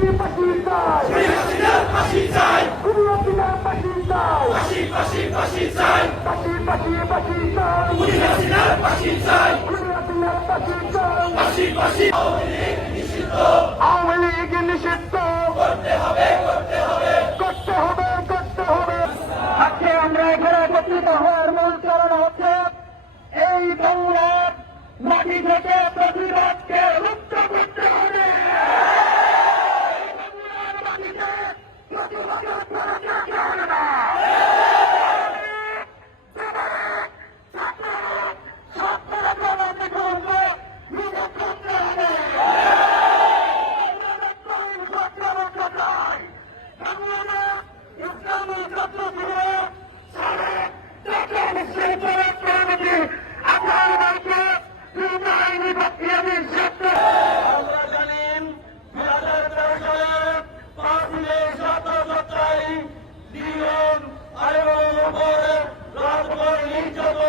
পাশি পাশি চাই শেখ হাসিনার পাশি চাই খুনি হাসিনার পাশি চাই পাশি পাশি পাশি চাই পাশি পাশি পাশি চাই খুনি হাসিনার পাশি চাই খুনি হাসিনার পাশি চাই পাশি পাশি নিষিদ্ধ আওয়ামী লীগ নিষিদ্ধ করতে হবে করতে হবে করতে হবে মাটি থেকে প্রতিবাদকে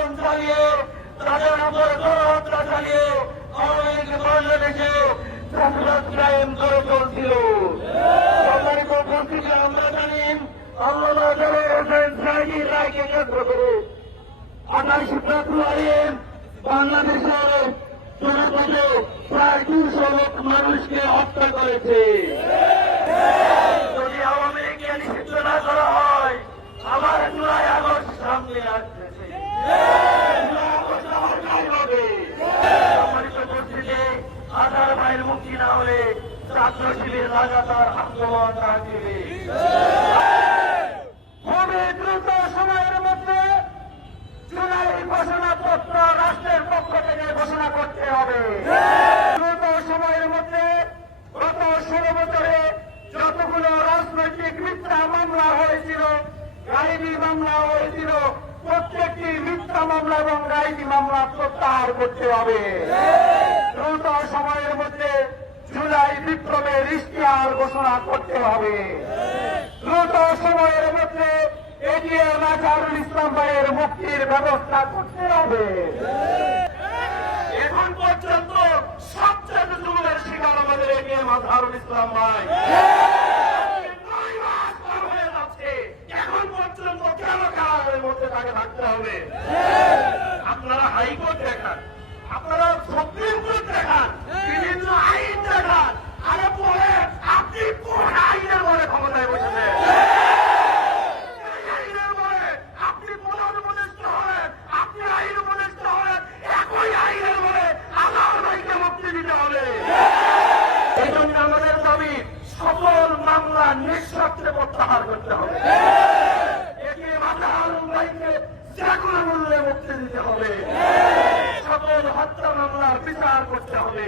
নির্যাতন চালিয়ে তাদের গণহত্যা চালিয়ে আওয়ামী লীগ বাংলাদেশে প্রতিবাদ কায়েম করে চলছিল। সম্মানিত উপস্থিতি, আমরা কেন্দ্র করে ফেব্রুয়ারি বাংলাদেশের প্রায় দুশো লোক মানুষকে হত্যা করেছে। ছাত্র লাগাতার আন্দোলন চালিয়ে খুবই দ্রুত সময়ের মধ্যে জুলাই ঘোষণাপত্র রাষ্ট্রের পক্ষ থেকে ঘোষণা করতে হবে। দ্রুত সময়ের মধ্যে গত ষোলো বছরে যতগুলো রাজনৈতিক মিথ্যা মামলা হয়েছিল গাইবি মামলা হয়েছিল, প্রত্যেকটি মিথ্যা মামলা এবং গাইবি মামলা প্রত্যাহার করতে হবে। দ্রুত বিপ্লবের ইশতেহার ঘোষণা করতে হবে। দ্রুত সময়ের মধ্যে এগিয়ে নাজারুল ইসলাম ভাইয়ের মুক্তির ব্যবস্থা করতে হবে। এখন পর্যন্ত সবচেয়ে জুলুমের শিকার আমাদের এগিয়ে মাঝারুল ইসলাম ভাই। আপনারা হাইকোর্ট দেখান। আপনারা সুপ্রিম কোর্ট দেখান। করতে হবে। একে মাথা আলম ভাইকে যে কোনো মূল্যে মুক্তি দিতে হবে। সকল হত্যা মামলার বিচার করতে হবে।